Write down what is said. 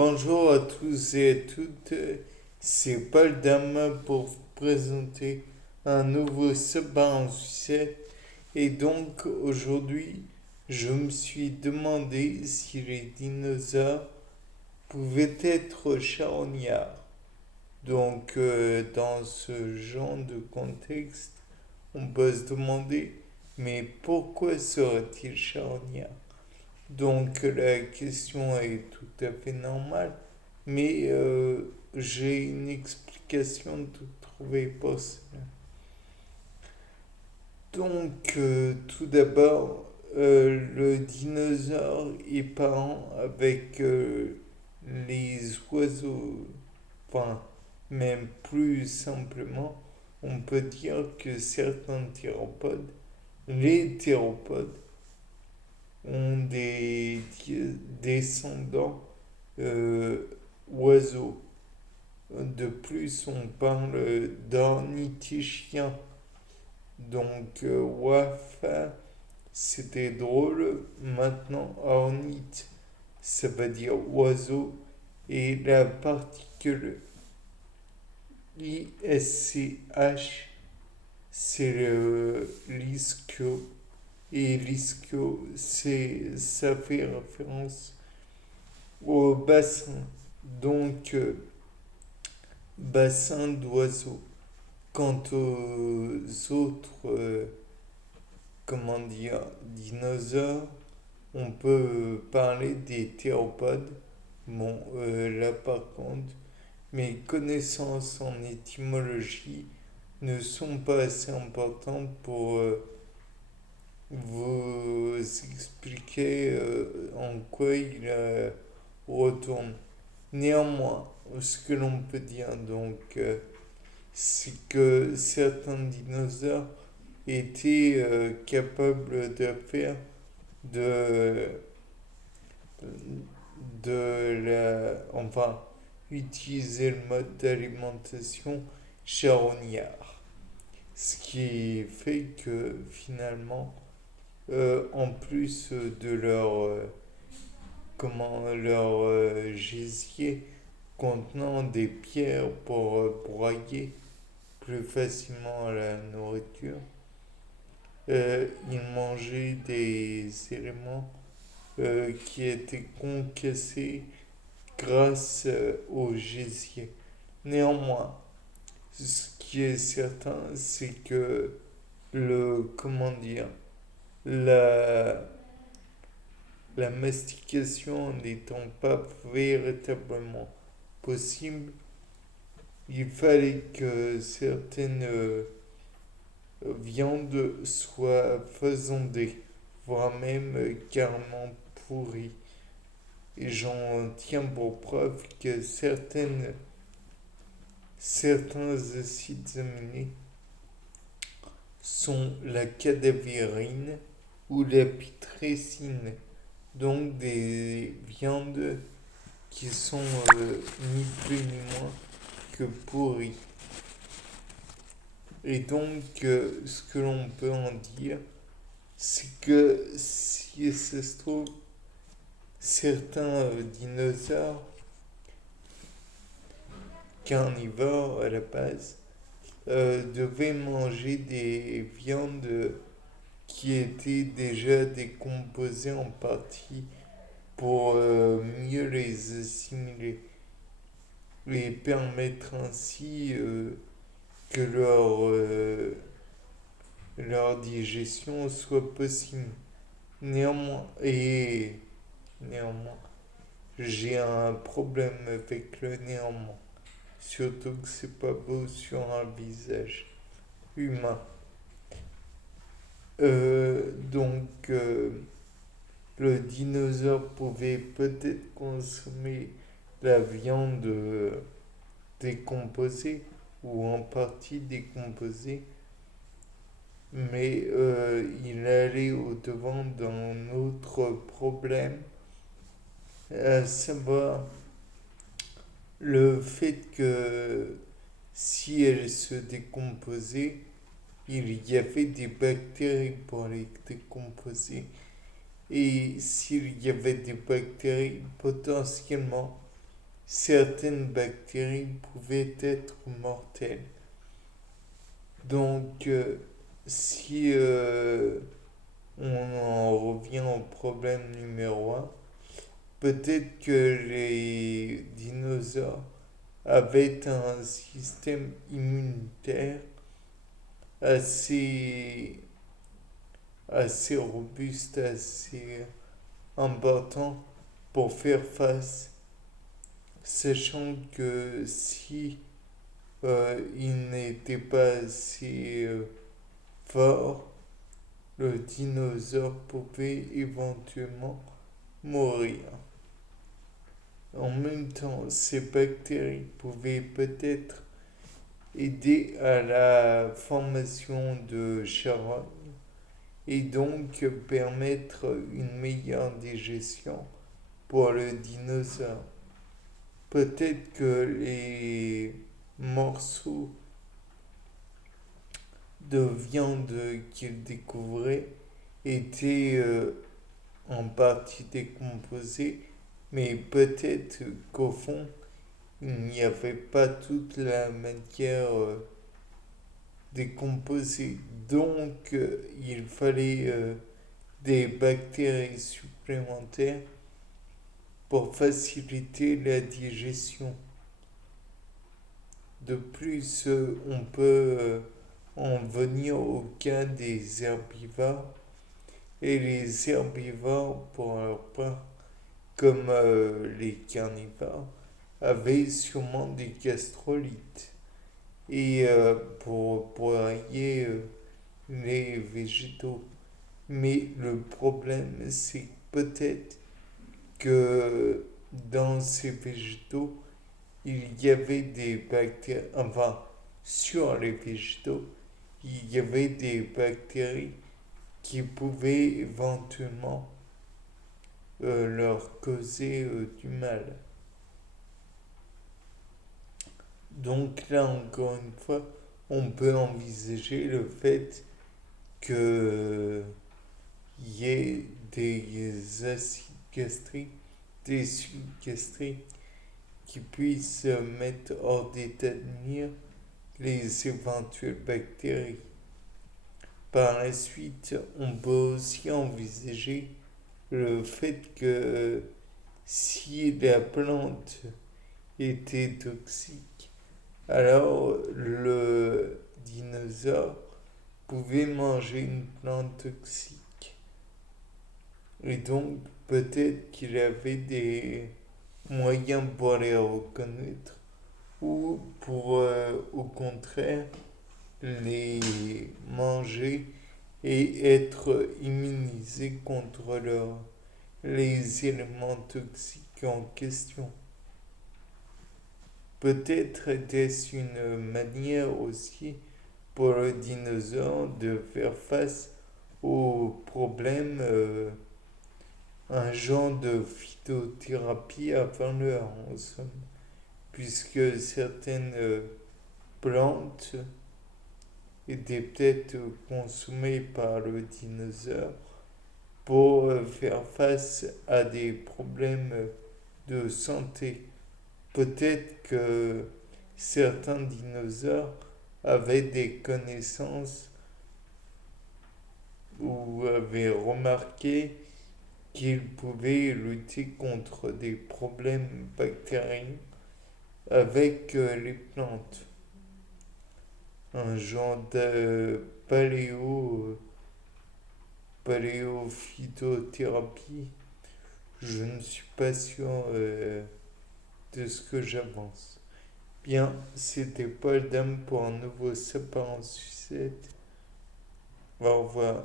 Bonjour à tous et à toutes, c'est Paul Dame pour vous présenter un nouveau sabat en succès. Et donc aujourd'hui, je me suis demandé si les dinosaures pouvaient être charognards. Donc dans ce genre de contexte, on peut se demander, mais pourquoi serait-il charognard? Donc la question est tout à fait normale, mais j'ai une explication de trouver possible. Donc tout d'abord, le dinosaure est parent avec les oiseaux, enfin même plus simplement, on peut dire que certains théropodes, les théropodes, ont des descendants euh, oiseaux. De plus, on parle d'ornithichiens. Donc, wafa, c'était drôle. Maintenant, ornith, ça veut dire oiseau. Et la particule ISCH, c'est le l'ischio. Et l'ischio, ça fait référence au bassin. Donc, bassin d'oiseaux. Quant aux autres, comment dire, dinosaures, on peut parler des théropodes. Bon, là par contre, mes connaissances en étymologie ne sont pas assez importantes pour vous expliquer en quoi il retourne. Néanmoins, ce que l'on peut dire donc, c'est que certains dinosaures étaient capables de faire de, enfin, utiliser le mode d'alimentation charognard. Ce qui fait que finalement, en plus de leur gésier contenant des pierres pour broyer plus facilement la nourriture, ils mangeaient des éléments qui étaient concassés grâce au gésier. Néanmoins, ce qui est certain, c'est que comment dire, la, la mastication n'étant pas véritablement possible, il fallait que certaines viandes soient faisandées, voire même carrément pourries. Et j'en tiens pour preuve que certains acides aminés sont la cadavérine ou la pitrécine, donc des viandes qui sont ni plus ni moins que pourries. Et donc, ce que l'on peut en dire, c'est que si ça se trouve, certains dinosaures carnivores à la base devaient manger des viandes qui étaient déjà décomposées en partie pour mieux les assimiler et permettre ainsi que leur digestion soit possible. Néanmoins, j'ai un problème avec le néanmoins. Surtout que c'est pas beau sur un visage humain. Donc, le dinosaure pouvait peut-être consommer la viande décomposée ou en partie décomposée, mais il allait au-devant d'un autre problème, à savoir le fait que si elle se décomposait, il y avait des bactéries pour les décomposer. Et s'il y avait des bactéries, potentiellement, certaines bactéries pouvaient être mortelles. Donc, si on en revient au problème numéro un, peut-être que les dinosaures avaient un système immunitaire assez, assez robuste, assez important pour faire face, sachant que si il n'était pas assez fort, le dinosaure pouvait éventuellement mourir. En même temps, ces bactéries pouvaient peut-être aider à la formation de charognes et donc permettre une meilleure digestion pour le dinosaure. Peut-être que les morceaux de viande qu'il découvrait étaient en partie décomposés, mais peut-être qu'au fond, il n'y avait pas toute la matière décomposée. Donc, il fallait des bactéries supplémentaires pour faciliter la digestion. De plus, on peut en venir au cas des herbivores. Et les herbivores, pour leur part, comme les carnivores, avaient sûrement des gastrolites. Et pour allier les végétaux. Mais le problème, c'est peut-être que dans ces végétaux, il y avait des bactéries, enfin, sur les végétaux, il y avait des bactéries qui pouvaient éventuellement leur causer du mal. Donc là, encore une fois, on peut envisager le fait qu'il y ait des acides gastriques, des sucs gastriques qui puissent mettre hors d'état de nuire les éventuelles bactéries. Par la suite, on peut aussi envisager le fait que si la plante était toxique, alors le dinosaure pouvait manger une plante toxique. Et donc, peut-être qu'il avait des moyens pour les reconnaître ou pour, au contraire, les manger et être immunisé contre les éléments toxiques en question. Peut-être était-ce une manière aussi pour le dinosaure de faire face aux problèmes, un genre de phytothérapie avant l'heure, en somme, puisque certaines plantes étaient peut-être consommées par le dinosaure pour faire face à des problèmes de santé. Peut-être que certains dinosaures avaient des connaissances ou avaient remarqué qu'ils pouvaient lutter contre des problèmes bactériens avec les plantes. Un genre de paléophytothérapie. Je ne suis pas sûr de ce que j'avance. Bien, c'était Paul Dame pour un nouveau sapin en sucette. Au revoir.